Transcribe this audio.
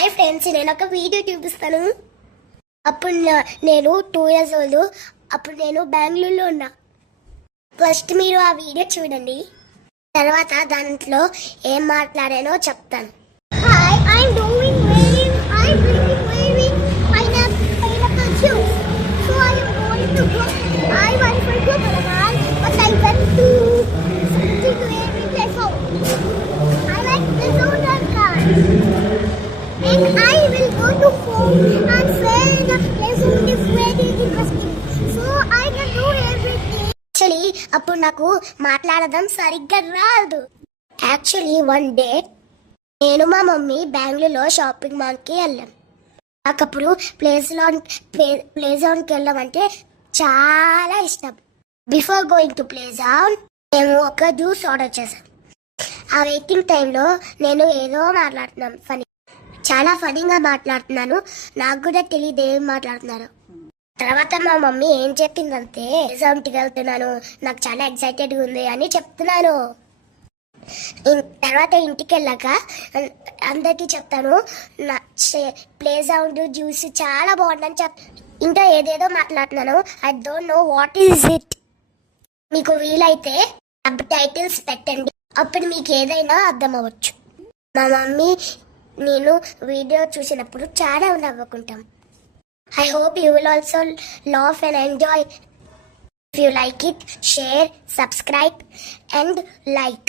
Hi friends, నేను ఒక video చూపిస్తాను. అప్పుడు నేను 2 years old. అప్పుడు నేను బెంగళూరులో ఉన్నా. ఫస్ట్ మీరు ఆ వీడియో చూడండి, తర్వాత దాంట్లో ఏం మాట్లాడానో చెప్తాను. Hi, I'm doing very pineapple juice. So I am going to go. I went for Gujarat, but I went to something very pleasant. I like pleasant cars. And I will go to home and say the lesson is very interesting. So I can do everything. Actually, అప్పుడు నాకు మాట్లాడడం సరిగ్గా రాదు. Actually, one day నేను మా mummy బెంగళూరులో shopping మాల్కి వెళ్ళాం. నాకు అప్పుడు ప్లే జోన్కి వెళ్ళామంటే చాలా ఇష్టం. Before going to play zone మేము ఒక జ్యూస్ ఆర్డర్ చేశాం. ఆ వెయిటింగ్ టైంలో నేను ఏదో మాట్లాడుతున్నాను, చాలా ఫనీగా మాట్లాడుతున్నాను. నాకు కూడా తెలియదు ఏం మాట్లాడుతున్నారు. తర్వాత మా మమ్మీ ఏం చెప్పిందంటే రిజల్ట్కి వెళ్తున్నాను, నాకు చాలా ఎక్సైటెడ్గా ఉంది అని చెప్తున్నాను. తర్వాత ఇంటికి వెళ్ళాక అందరికీ చెప్తాను నా ప్లే సౌండ్ జ్యూస్ చాలా బాగుందని ఇంకా ఏదేదో మాట్లాడుతున్నాను. I don't know what is it. మీకు వీలైతే సబ్ టైటిల్స్ పెట్టండి, అప్పుడు మీకు ఏదైనా అర్థం అవ్వచ్చు. మా మమ్మీ నేను వీడియో చూసినప్పుడు చాలా నవ్వుకుంటాం. I hope you will also laugh and enjoy. If you like it, share, subscribe and like.